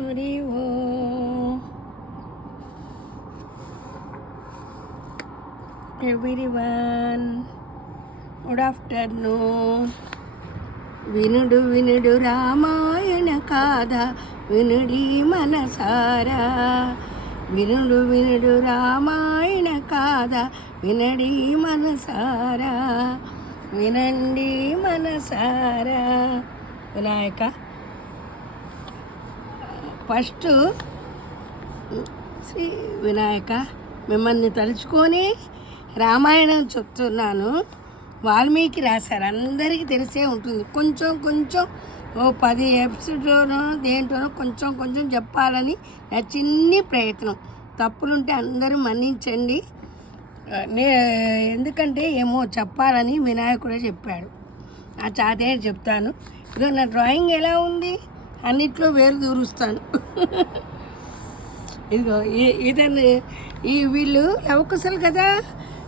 Hari Om. Everyone, good afternoon. వినుడు వినుడు రామాయణ గాథ, వినుడి మనసారా. వినుడు వినుడు రామాయణ గాథ, వినడి మనసారా. వినండి మనసారా. వినాయక, ఫస్ట్ శ్రీ వినాయక, మిమ్మల్ని తలుచుకొని రామాయణం చెప్తున్నాను. వాల్మీకి రాశారు, అందరికీ తెలిసే ఉంటుంది. కొంచెం కొంచెం ఓ 10 ఎపిసోడ్లోనో దేంట్లోనో కొంచెం కొంచెం చెప్పాలని నా చిన్ని ప్రయత్నం. తప్పులుంటే అందరూ మన్నించండి. ఎందుకంటే ఏమో చెప్పాలని వినాయకుడే చెప్పాడు. ఆ చాతే చెప్తాను. ఇదో నా డ్రాయింగ్ ఎలా ఉంది, అన్నిట్లో వేరు దూరుస్తాను. ఇదిగో ఇతను వీళ్ళు లవకుశలు కదా,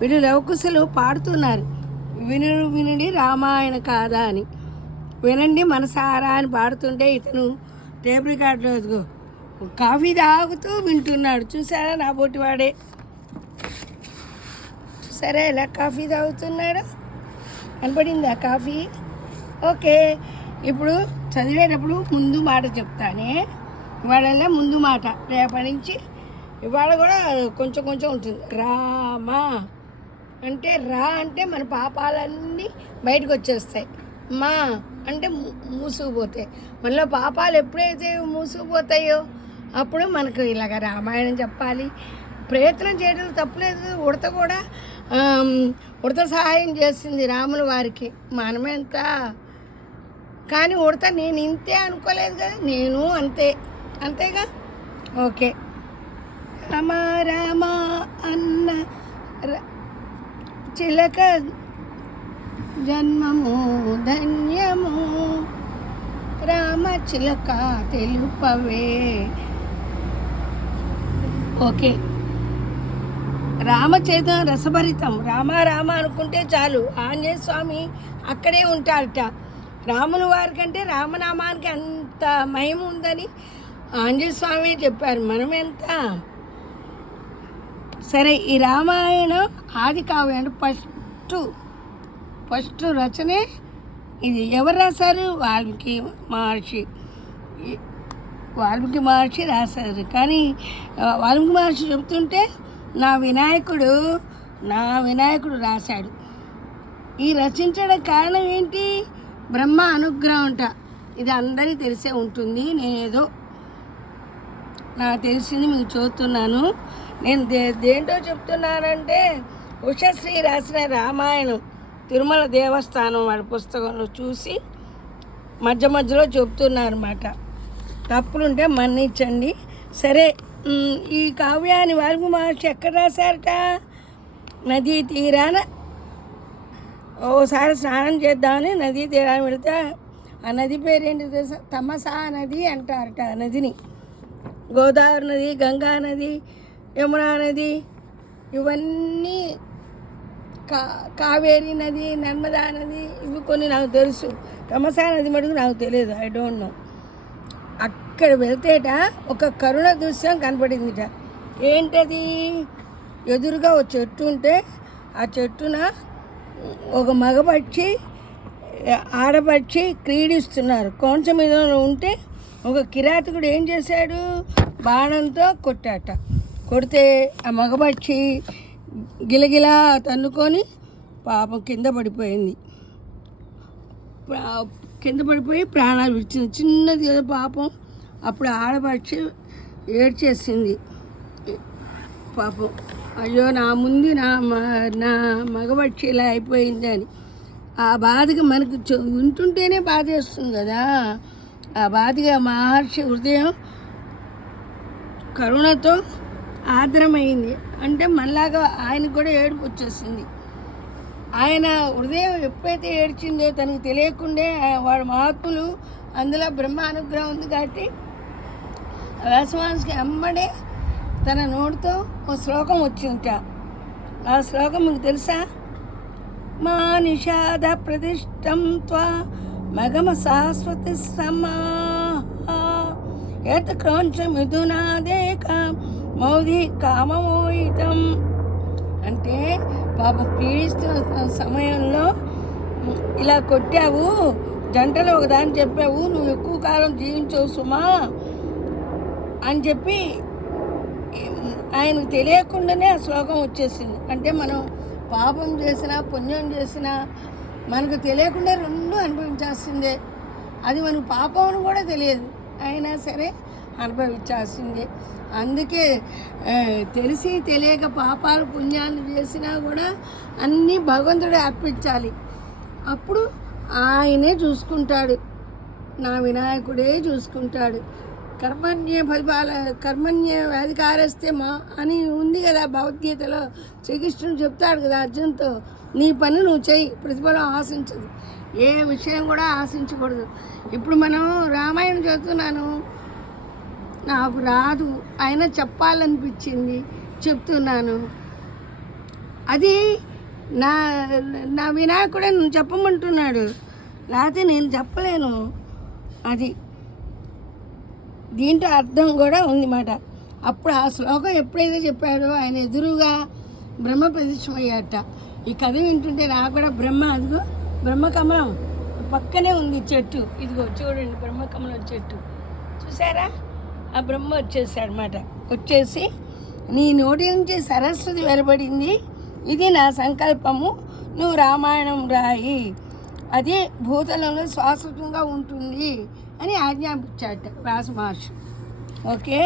వీళ్ళు లవకుశలు పాడుతున్నారు. వినుడు వినుడి రామాయణ కాదా అని, వినండి మనసారా అని పాడుతుంటే ఇతను టేప్ రికార్డులో ఇదిగో కాఫీ తాగుతూ వింటున్నాడు. చూసారా నా బోటి వాడే, చూసారా ఎలా కాఫీ తాగుతున్నాడు, కనపడిందా కాఫీ? ఓకే, ఇప్పుడు చదివేటప్పుడు ముందు మాట చెప్తానే. ఇవాళ ముందు మాట, రేపటి నుంచి ఇవాళ కూడా కొంచెం కొంచెం ఉంటుంది. రామా అంటే, రా అంటే మన పాపాలన్నీ బయటకు వచ్చేస్తాయి. మా అంటే మూసుకుపోతాయి. మనలో పాపాలు ఎప్పుడైతే మూసుకుపోతాయో అప్పుడు మనకు ఇలాగ రామాయణం చెప్పాలి. ప్రయత్నం చేయడం తప్పులేదు. ఉడత కూడా ఉడత సహాయం చేసింది రాముల వారికి. మనమెంత కానీ ఉడత నేను ఇంతే అనుకోలేదు కదా, నేను అంతే, అంతేగా. ఓకే, రామ రామ అన్న చిలక జన్మము ధన్యము, రామ చిలక తెలుపవే. ఓకే, రామచరితం రసభరితం. రామ రామ అనుకుంటే చాలు, ఆంజనేయ స్వామి అక్కడే ఉంటారట. రాముల వారికంటే రామనామానికి అంత మహిమ ఉందని ఆంజనేయ స్వామి చెప్పారు. మనం ఎంత సరే. ఈ రామాయణం ఆది కావ్యం అంటే ఫస్ట్ రచనే ఇది. ఎవరు రాశారు? వాల్మీకి మహర్షి రాశారు. కానీ వాల్మీకి మహర్షి చెబుతుంటే నా వినాయకుడు రాశాడు. ఈ రచించడం కారణం ఏంటి? బ్రహ్మ అనుగ్రహం అంట. ఇది అందరికీ తెలిసే ఉంటుంది. నేనేదో నాకు తెలిసింది మీకు చూస్తున్నాను. నేను దేంటో చెప్తున్నానంటే, ఉషశ్రీ రాసిన రామాయణం తిరుమల దేవస్థానం వాడి పుస్తకంలో చూసి మధ్య మధ్యలో చెప్తున్నారన్నమాట. తప్పులుంటే మన్నించండి. సరే, ఈ కావ్యాన్ని వాల్మీకి మహర్షి ఎక్కడ రాశారట? నదీ తీరాన ఓసారి స్నానం చేద్దామని నదీ తీరాన్ని పెడితే ఆ నది పేరేంటి తెలుసా? తమసా నది అంటారట. నదిని గోదావరి నది, గంగా నది, యమునా నది, ఇవన్నీ కావేరీ నది, నర్మదా నది, ఇవి కొన్ని నాకు తెలుసు. తమసా నది మటుకు నాకు తెలియదు, ఐ డోంట్ నో. అక్కడ వెళ్తేట ఒక కరుణ దృశ్యం కనపడిందిట. ఏంటది? ఎదురుగా ఒక చెట్టు ఉంటే ఆ చెట్టున ఒక మగపక్షి ఆడపక్షి క్రీడిస్తున్నారు. కొంచెం మీద ఉంటే ఒక కిరాతకుడు ఏం చేశాడు? బాణంతో కొడితే ఆ మగపక్షి గిలగిలా తన్నుకొని పాపం కింద పడిపోయింది. కింద పడిపోయి ప్రాణాలు విడిచింది. చిన్నది కదా పాపం. అప్పుడు ఆడపక్షి ఏడ్చేసింది పాపం. అయ్యో, నా ముందు నా మగపక్షి ఇలా అయిపోయింది అని. ఆ బాధగా మనకు వింటుంటేనే బాధ వేస్తుంది కదా. ఆ బాధగా మహర్షి హృదయం కరుణతో ఆర్ద్రమైంది. అంటే మనలాగా ఆయనకు కూడా ఏడుపు వచ్చేసింది. ఆయన హృదయం ఎప్పుడైతే ఏడ్చిందో తనకు తెలియకుండే వాడు మహాత్ములు, అందులో బ్రహ్మ అనుగ్రహం ఉంది కాబట్టి వ్యాసవానికి అమ్మడే తన నోటితో ఒక శ్లోకం వచ్చింట. ఆ శ్లోకం మీకు తెలుసా? మా నిషాద ప్రతిష్టం త్వా మగమ శాశ్వతి సమా. యత్ క్రోంచ మిథునాదేక మౌది కామమోహితం. అంటే పాపం పీడిస్తున్న సమయంలో ఇలా కొట్టావు, జంటలో ఒకదాన్ని చెప్పావు, నువ్వు ఎక్కువ కాలం జీవించవు సుమా అని చెప్పి ఆయనకు తెలియకుండానే ఆ శ్లోకం వచ్చేసింది. అంటే మనం పాపం చేసినా పుణ్యం చేసినా మనకు తెలియకుండా రెండు అనుభవించాల్సిందే. అది మనకు పాపం అని కూడా తెలియదు, అయినా సరే అనుభవించాల్సిందే. అందుకే తెలిసి తెలియక పాపాలు పుణ్యాలు చేసినా కూడా అన్నీ భగవంతుడే అర్పించాలి. అప్పుడు ఆయనే చూసుకుంటాడు, నా వినాయకుడే చూసుకుంటాడు. కర్మణ్య అధికారస్తే మా అని ఉంది కదా భగవద్గీతలో. శ్రీకృష్ణుడు చెప్తాడు కదా అర్జున్తో, నీ పని నువ్వు చెయ్యి, ప్రతిఫలం ఆశించదు, ఏ విషయం కూడా ఆశించకూడదు. ఇప్పుడు మనం రామాయణం చదువుతున్నాను, నాకు రాదు అయినా చెప్పాలనిపించింది చెప్తున్నాను. అది నా నా వినాయకుడే నువ్వు చెప్పమంటున్నాడు, లేకపోతే నేను చెప్పలేను. అది దీంట్లో అర్థం కూడా ఉంది మాట. అప్పుడు ఆ శ్లోకం ఎప్పుడైతే చెప్పాడో ఆయన ఎదురుగా బ్రహ్మ ప్రత్యక్షమయ్యాట. ఈ కథ వింటుంటే నాకు కూడా అదిగో బ్రహ్మకమలం పక్కనే ఉంది చెట్టు, ఇదిగో చూడండి బ్రహ్మకమలం చెట్టు చూసారా, ఆ బ్రహ్మ వచ్చేసాడనమాట. వచ్చేసి నీ నోటి నుంచి సరస్వతి వెలువడింది, ఇది నా సంకల్పము, నువ్వు రామాయణం రాయి, అది భూతలంలో శాశ్వతంగా ఉంటుంది అని ఆజ్ఞాపించాట వ్యాస మహర్షి. ఓకే,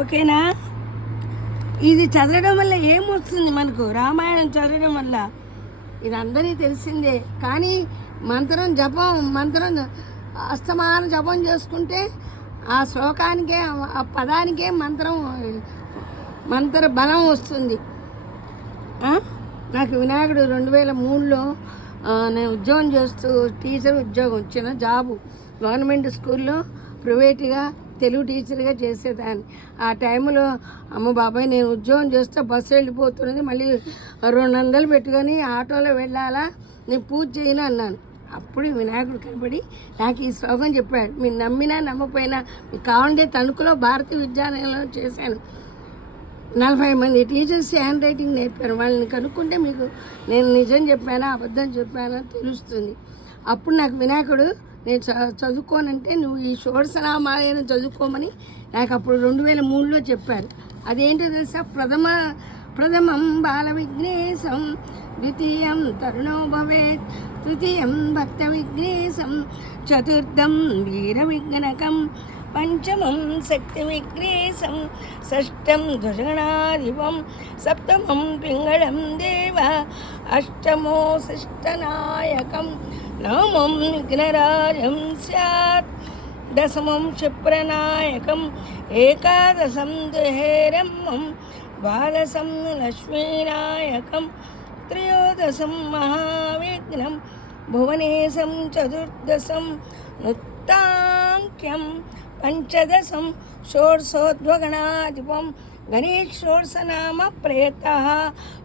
ఓకేనా? ఇది చదవడం వల్ల ఏమొస్తుంది మనకు? రామాయణం చదవడం వల్ల ఇది అందరికీ తెలిసిందే. కానీ మంత్రం అస్తమాన జపం చేసుకుంటే ఆ శ్లోకానికే ఆ పదానికే మంత్ర బలం వస్తుంది. నాకు వినాయకుడు 2003లో నేను ఉద్యోగం చేస్తూ టీచర్ ఉద్యోగం వచ్చిన జాబు గవర్నమెంట్ స్కూల్లో ప్రైవేట్గా తెలుగు టీచర్గా చేసేదాన్ని. ఆ టైంలో అమ్మ బాబాయ్ నేను ఉద్యోగం చేస్తే బస్సు వెళ్ళిపోతున్నది, మళ్ళీ 200 పెట్టుకొని ఆటోలో వెళ్ళాలా, నేను పూజ చేయను అన్నాను. అప్పుడు వినాయకుడు కనబడి నాకు ఈ శ్లోకం చెప్పాడు. మీరు నమ్మినా నమ్మపోయినా మీకు కావాలంటే తణుకులో భారతీయ విద్యాలయంలో చేశాను. 40 మంది టీచర్స్ హ్యాండ్ రైటింగ్ నేర్పాను. వాళ్ళని కనుక్కుంటే మీకు నేను నిజం చెప్పానా అబద్ధం చెప్పానా తెలుస్తుంది. అప్పుడు నాకు వినాయకుడు నేను చదువుకోనంటే నువ్వు ఈ షోడశనామాలయం చదువుకోమని నాకు అప్పుడు 2003లో చెప్పారు. అదేంటో తెలుసా? ప్రథమం బాల విఘ్నేశం, ద్వితీయం తరుణో భవేత్, తృతీయం భక్త విఘ్నేశం, చతుర్థం వీర విఘ్నకం, పంచమం శక్తి విఘ్నేశం, షష్టం ధ్వజగణాధిపం, సప్తమం పింగళం దేవ, అష్టమో శిష్టనాయకం, నవమం విఘ్నరాజం స్యాత్, దశమం క్షిప్రనాయకం, ఏకాదశం దుహేరమ్మం, ద్వాదశం లక్ష్మీనాయకం, త్రయోదశం మహావిఘ్నం, భువనేశం చతుర్దశం నుత్తాంక్యం, పంచదశం షోడశోద్వగణాధిపం, గణేశోర్సనామ ప్రయత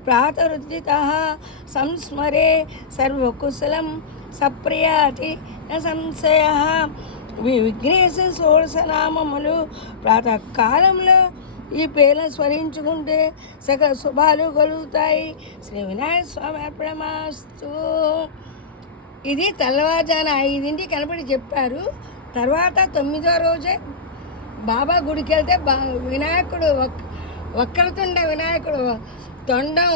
ప్రాతరుద్ధిత సంస్మరే సర్వకుశలం సప్రియాతి న సంశయ. విఘ్నేశ షోడశనామములు ప్రాతకాలంలో ఈ పేర్లను స్మరించుకుంటే సకల శుభాలు కలుగుతాయి. శ్రీ వినాయక స్వామి అర్పణమస్తు. ఇది తెల్లవారుజాన 5ంటికి కనపడి చెప్పారు. తర్వాత 9వ రోజే బాబా గుడికి వెళ్తే వినాయకుడు వక్రతుండ వినాయకుడు తొండం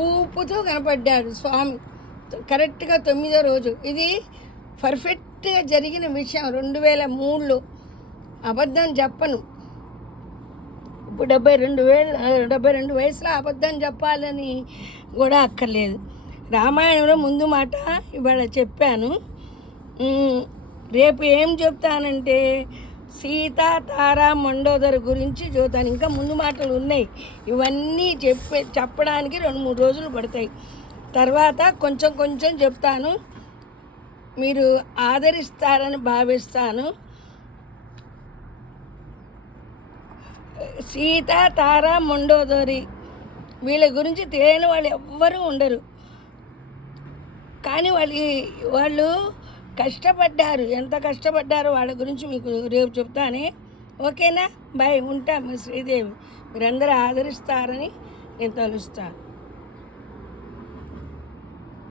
ఊపుతూ కనపడ్డాడు స్వామి కరెక్ట్గా 9వ రోజు. ఇది పర్ఫెక్ట్గా జరిగిన విషయం 2003లో. అబద్ధం చెప్పను. ఇప్పుడు 72 వయసులో అబద్ధం చెప్పాలని కూడా అక్కర్లేదు. రామాయణంలో ముందు మాట ఇవాళ చెప్పాను. రేపు ఏం చెప్తానంటే సీత తార మండోదరి గురించి చూద్దాను. ఇంకా ముందు మాటలు ఉన్నాయి. ఇవన్నీ చెప్పడానికి 2-3 రోజులు పడతాయి. తర్వాత కొంచెం చెప్తాను, మీరు ఆదరిస్తారని భావిస్తాను. సీత తార మండోదరి వీళ్ళ గురించి తెలియని వాళ్ళు ఎవ్వరూ ఉండరు. కానీ వాళ్ళు కష్టపడ్డారు, ఎంత కష్టపడ్డారో వాళ్ళ గురించి మీకు రేపు చెప్తానే. ఓకేనా? బాయ్, ఉంటాము శ్రీదేవి. మీరందరూ ఆదరిస్తారని నేను తలుస్తాను.